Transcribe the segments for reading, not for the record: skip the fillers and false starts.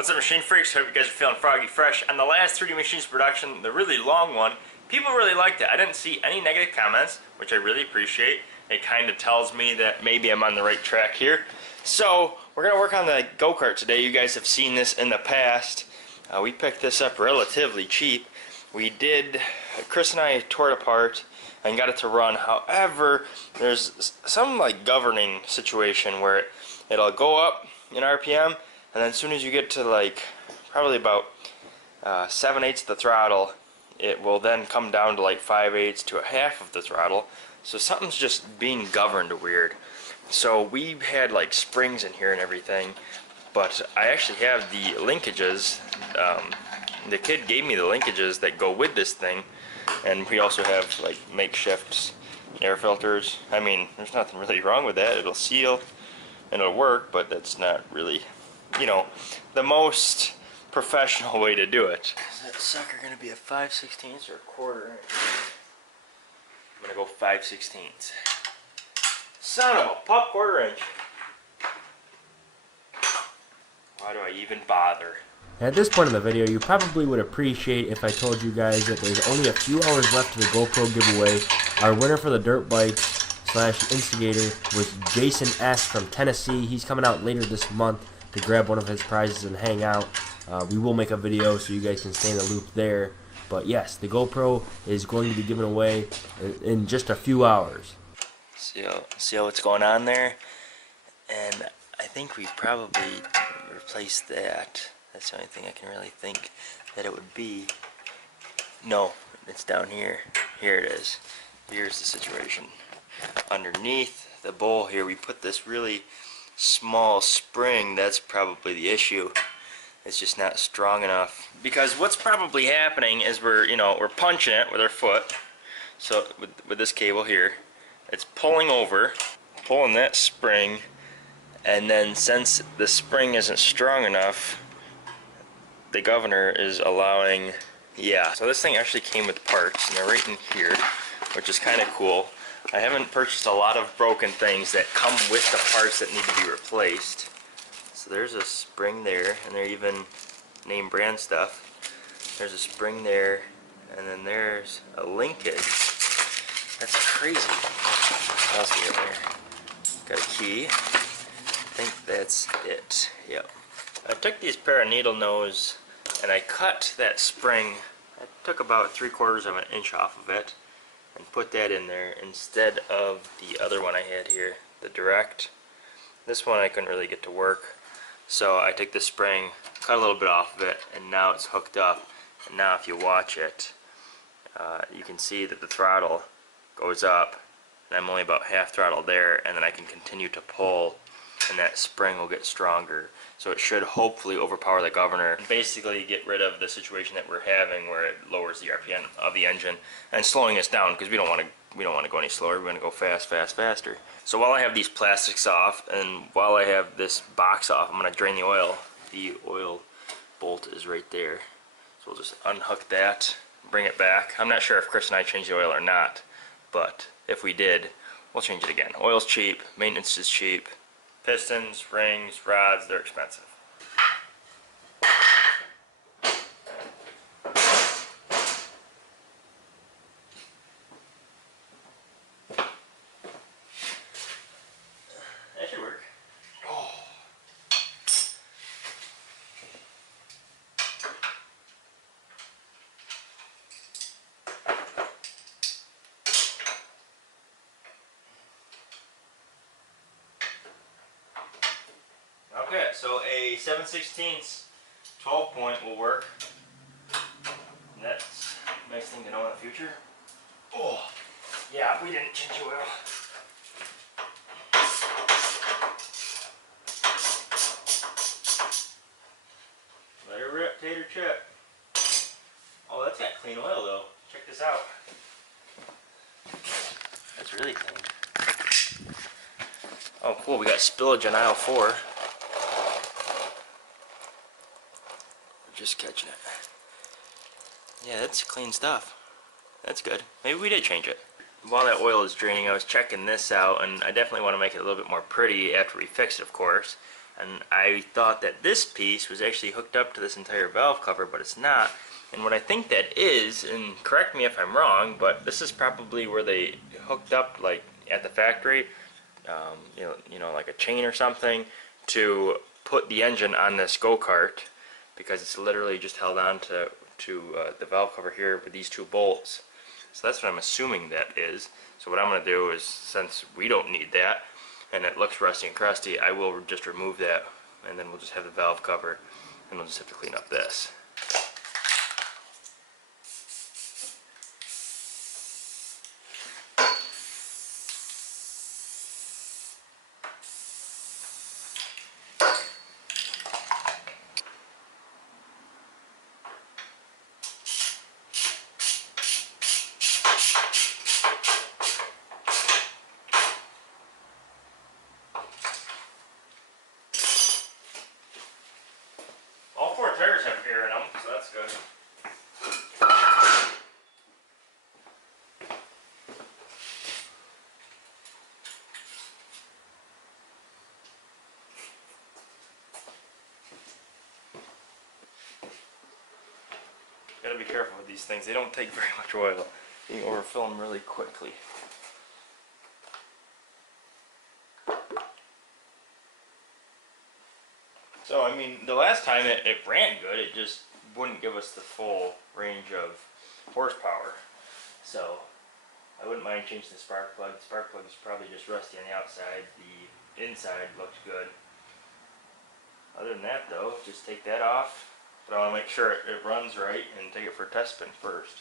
What's up, Machine Freaks? Hope you guys are feeling froggy fresh. On the last 3D Machines production, the really long one, people really liked it. I didn't see any negative comments, which I really appreciate. It kind of tells me that maybe I'm on the right track here. So, we're going to work on the go-kart today. You guys have seen this in the past. We picked this up relatively cheap. Chris and I tore it apart and got it to run. However, there's some like governing situation where it'll go up in RPM, and then as soon as you get to like probably about 7/8 of the throttle, it will then come down to like 5/8 to a half of the throttle. So something's just being governed weird. So we had like springs in here and everything, but I actually have the linkages. The kid gave me the linkages that go with this thing, and we also have like makeshift air filters. I mean, there's nothing really wrong with that. It'll seal and it'll work, but that's not really, you know, the most professional way to do it. Is that sucker gonna be a 5/16 or a quarter inch? I'm gonna go 5/16. Son of a pup, quarter inch. Why do I even bother? At this point in the video, you probably would appreciate if I told you guys that there's only a few hours left to the GoPro giveaway. Our winner for the dirt bikes / instigator was Jason S. from Tennessee. He's coming out later this month to grab one of his prizes and hang out. We will make a video so you guys can stay in the loop there. But yes, the GoPro is going to be given away in just a few hours. See what's going on there? And I think we probably replaced that. That's the only thing I can really think that it would be. No, it's down here. Here it is. Here's the situation. Underneath the bowl here, we put this really small spring. That's probably the issue. It's just not strong enough. Because what's probably happening is we're punching it with our foot. So with this cable here, it's pulling over, pulling that spring, and then since the spring isn't strong enough, the governor is allowing, so this thing actually came with parts, and they're right in here, which is kind of cool. I haven't purchased a lot of broken things that come with the parts that need to be replaced. So there's a spring there, and they're even name brand stuff. There's a spring there, and then there's a linkage. That's crazy. What else is there? Got a key. I think that's it. Yep. I took these pair of needle nose and I cut that spring. I took about 3/4 of an inch off of it and put that in there instead of the other one I had here, the direct. This one I couldn't really get to work, so I took the spring, cut a little bit off of it, and now it's hooked up. And now if you watch it, you can see that the throttle goes up, and I'm only about half throttle there, and then I can continue to pull, and that spring will get stronger. So it should hopefully overpower the governor and basically get rid of the situation that we're having where it lowers the RPM of the engine and slowing us down, because we don't want to go any slower. We want to go fast, faster. So while I have these plastics off and while I have this box off, I'm going to drain the oil. The oil bolt is right there. So we'll just unhook that, bring it back. I'm not sure if Chris and I changed the oil or not, but if we did, we'll change it again. Oil's cheap, maintenance is cheap. Pistons, rings, rods, they're expensive. That should work. Oh. Okay, so a 7/16 12 point will work. And that's a nice thing to know in the future. Oh, yeah, we didn't change the oil. Let her rip, tater chip. Oh, that's got clean oil though. Check this out. That's really clean. Oh, cool, we got spillage on aisle 4. Just catching it. Yeah, that's clean stuff. That's good. Maybe we did change it. while that oil is draining, I was checking this out, and I definitely want to make it a little bit more pretty after we fix it, of course. And I thought that this piece was actually hooked up to this entire valve cover, but it's not. And what I think that is, and correct me if I'm wrong, but this is probably where they hooked up, like at the factory, you know, like a chain or something, to put the engine on this go-kart, because it's literally just held on to the valve cover here with these two bolts. So that's what I'm assuming that is. So what I'm going to do is, since we don't need that, and it looks rusty and crusty, I will just remove that, and then we'll just have the valve cover, and we'll just have to clean up this. All four tires have air in them, so that's good. Gotta be careful with these things. They don't take very much oil. You can overfill them really quickly. So, I mean, the last time it ran good, it just wouldn't give us the full range of horsepower. So, I wouldn't mind changing the spark plug. The spark plug is probably just rusty on the outside. The inside looks good. Other than that, though, just take that off. But I want to make sure it runs right and take it for a test spin first.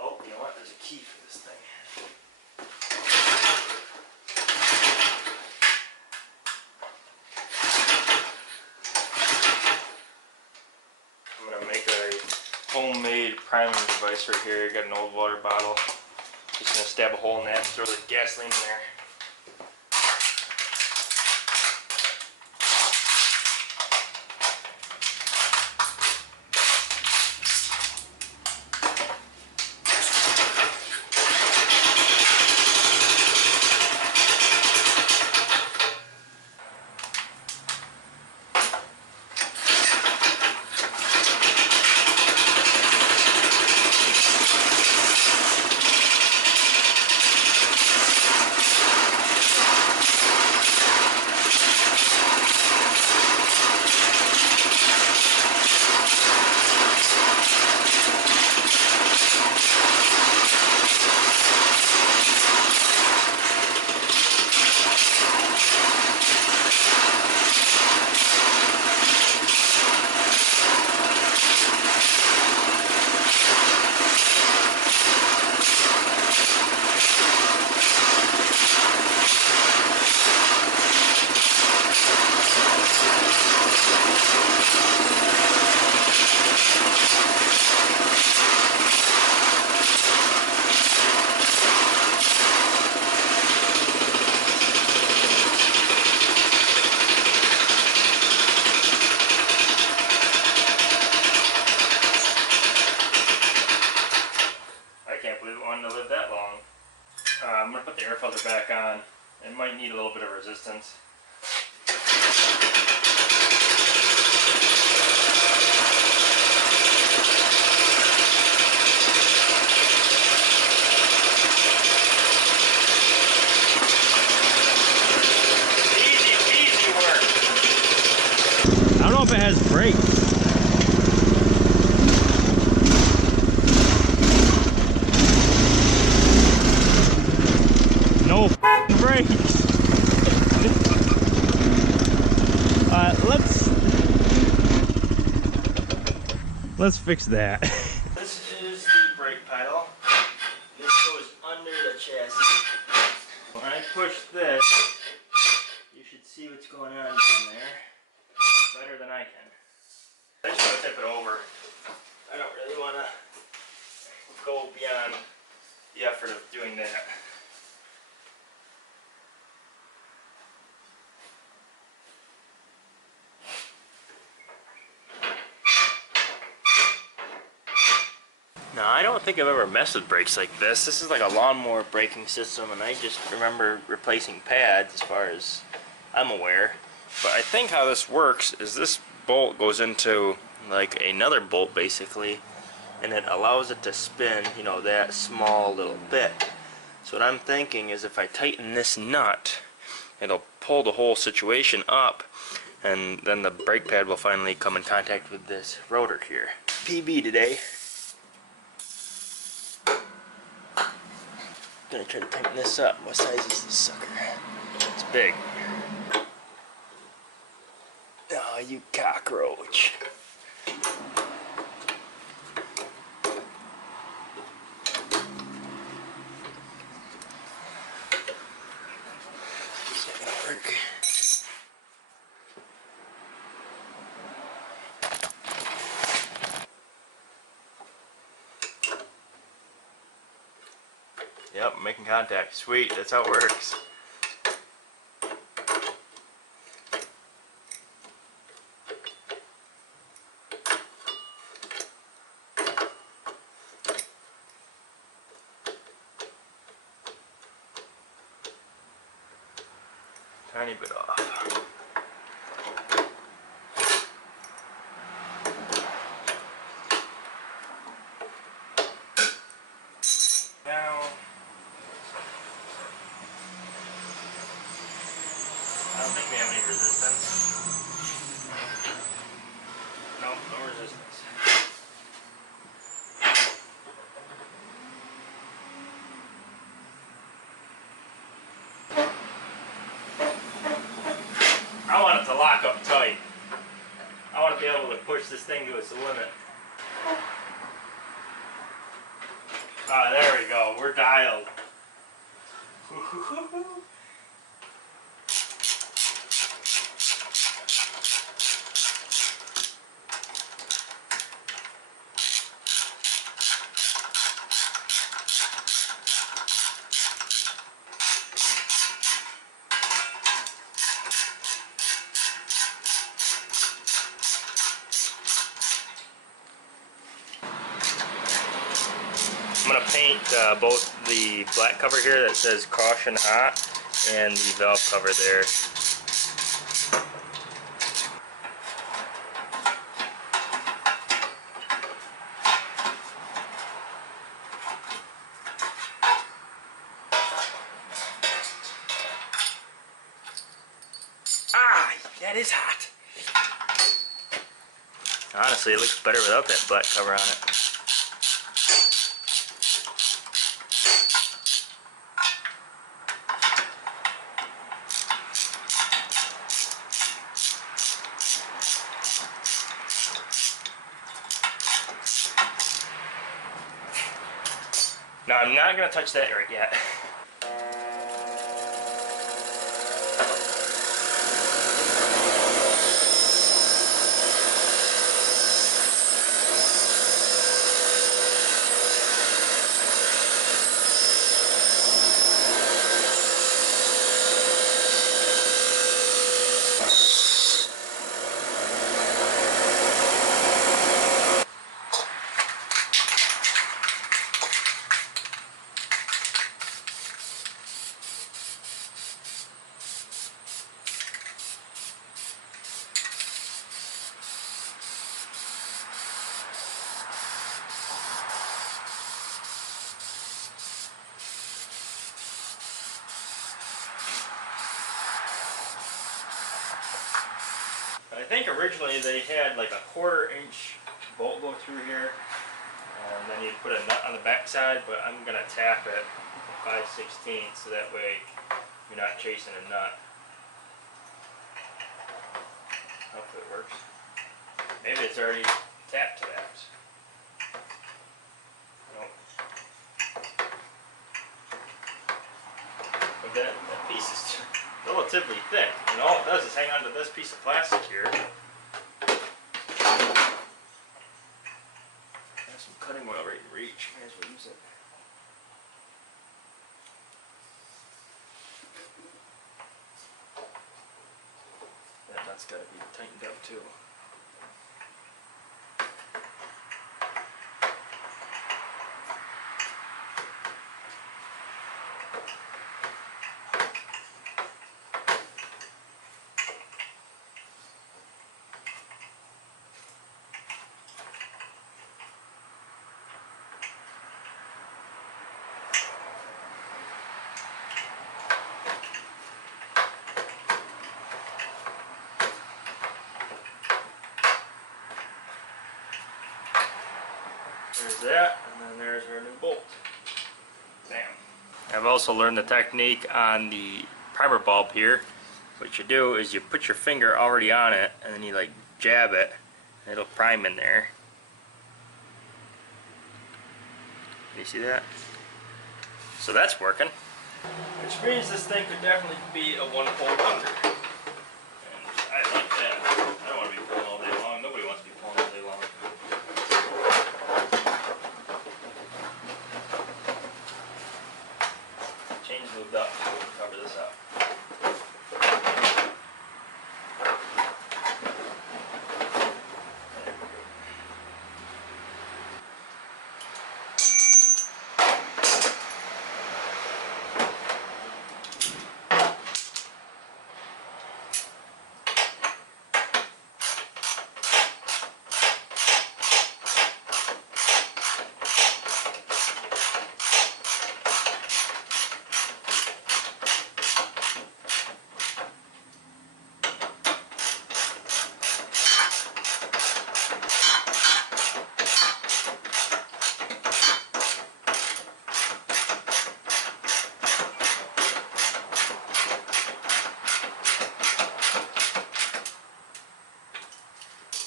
Oh, you know what? There's a key for this thing. I'm going to make a homemade priming device right here. I got an old water bottle. Just going to stab a hole in that and throw the gasoline in there. I'm going to put the air filter back on. It might need a little bit of resistance. Easy peasy work. I don't know if it has brakes. No brakes. Let's fix that. This is the brake pedal. This goes under the chassis. When I push this, you should see what's going on down there better than I can. I just want to tip it over. I don't really want to go beyond the effort of doing that. No, I don't think I've ever messed with brakes like this. This is like a lawnmower braking system, and I just remember replacing pads as far as I'm aware. But I think how this works is this bolt goes into like another bolt basically, and it allows it to spin, you know, that small little bit. So what I'm thinking is if I tighten this nut, it'll pull the whole situation up, and then the brake pad will finally come in contact with this rotor here. PB today. Gonna try to tighten this up. What size is this sucker? It's big. Oh, you cockroach. Is that gonna work? Yep, making contact. Sweet, that's how it works. Tiny bit off. Now, I don't think we have any resistance. Nope, no resistance. I want it to lock up tight. I want to be able to push this thing to its limit. Ah, there we go. We're dialed. I'm going to paint both the black cover here that says caution hot and the valve cover there. Ah, that is hot. Honestly, it looks better without that black cover on it. No, I'm not going to touch that right yet. I think originally they had like a 1/4-inch bolt go through here, and then you put a nut on the back side, but I'm going to tap it 5/16 so that way you're not chasing a nut. Hopefully it works. Maybe it's already tapped to that. Nope. But that piece is relatively thick, and all it does is hang on to this piece of plastic here. Have some cutting wheel right in reach, may as well use it. That nut's got to be tightened up too. There's that, and then there's our new bolt. Bam. I've also learned the technique on the primer bulb here. What you do is you put your finger already on it, and then you like jab it, and it'll prime in there. You see that? So that's working. Which means this thing could definitely be a one-pole wonder. And I like that. I don't want to be pulling all day long. Nobody wants to be pulling all day long. Chain's moved up, so we can cover this up.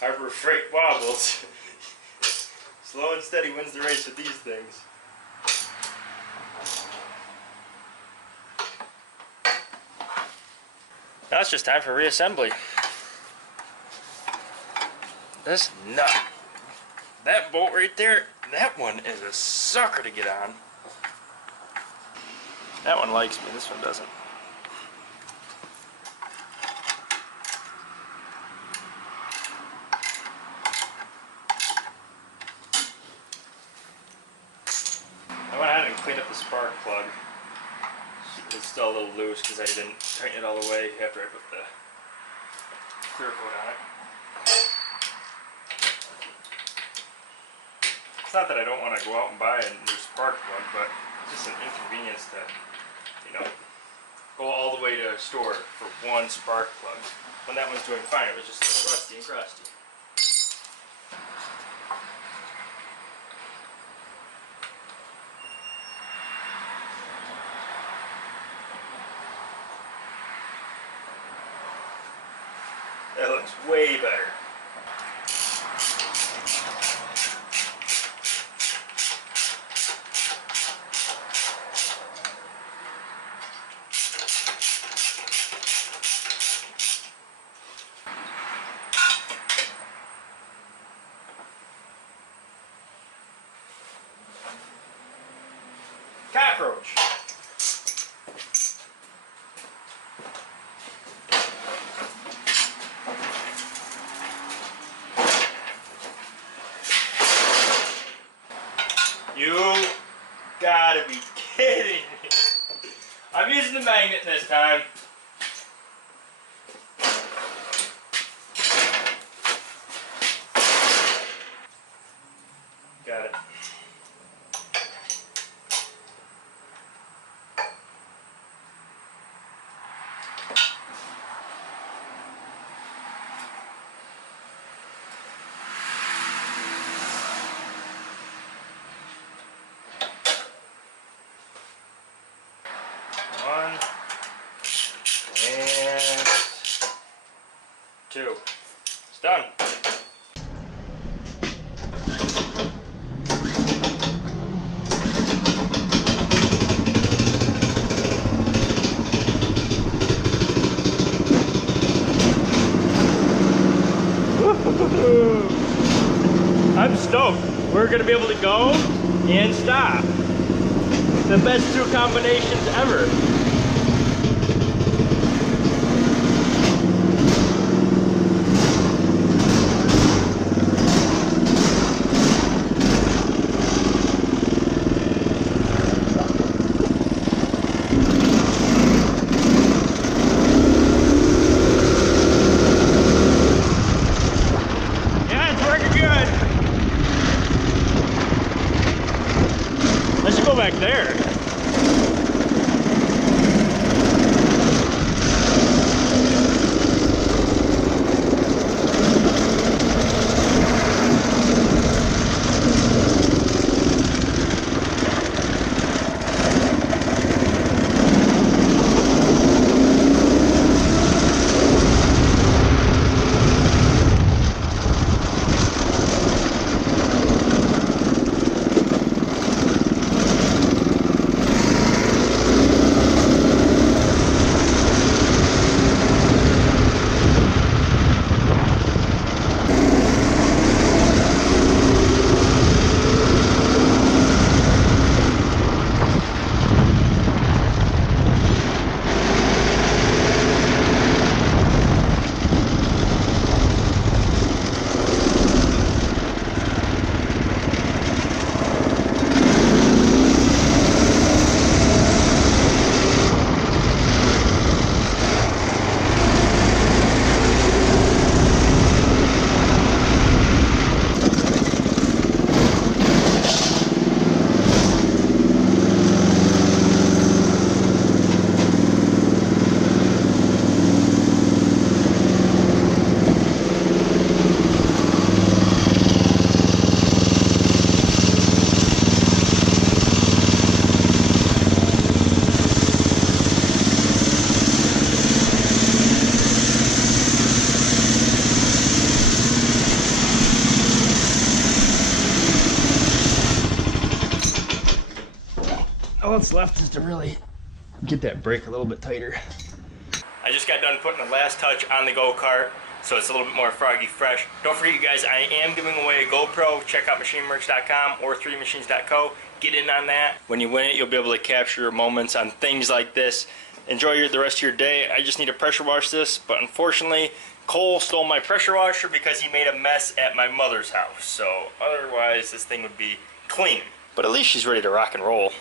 Harbor Freight wobbles. Slow and steady wins the race with these things. Now it's just time for reassembly. This nut. That bolt right there, that one is a sucker to get on. That one likes me, this one doesn't. I went ahead and cleaned up the spark plug. It's still a little loose because I didn't tighten it all the way after I put the clear coat on it. It's not that I don't want to go out and buy a new spark plug, but it's just an inconvenience to, you know, go all the way to a store for one spark plug. When that one's doing fine, it was just a little rusty and crusty. That looks way better. Cockroach. You gotta be kidding me. I'm using the magnet this time. Got it. One and two. It's done. I'm stoked. We're gonna be able to go and stop. The best two combinations ever. Yeah, it's working good. Let's go back there. all that's left is to really get that brake a little bit tighter. I just got done putting the last touch on the go-kart, so it's a little bit more froggy fresh. Don't forget, you guys, I am giving away a GoPro. Check out machinemerch.com or 3machines.co. Get in on that. When you win it, you'll be able to capture moments on things like this. Enjoy the rest of your day. I just need to pressure wash this, but unfortunately, Cole stole my pressure washer because he made a mess at my mother's house. So otherwise, this thing would be clean. But at least she's ready to rock and roll.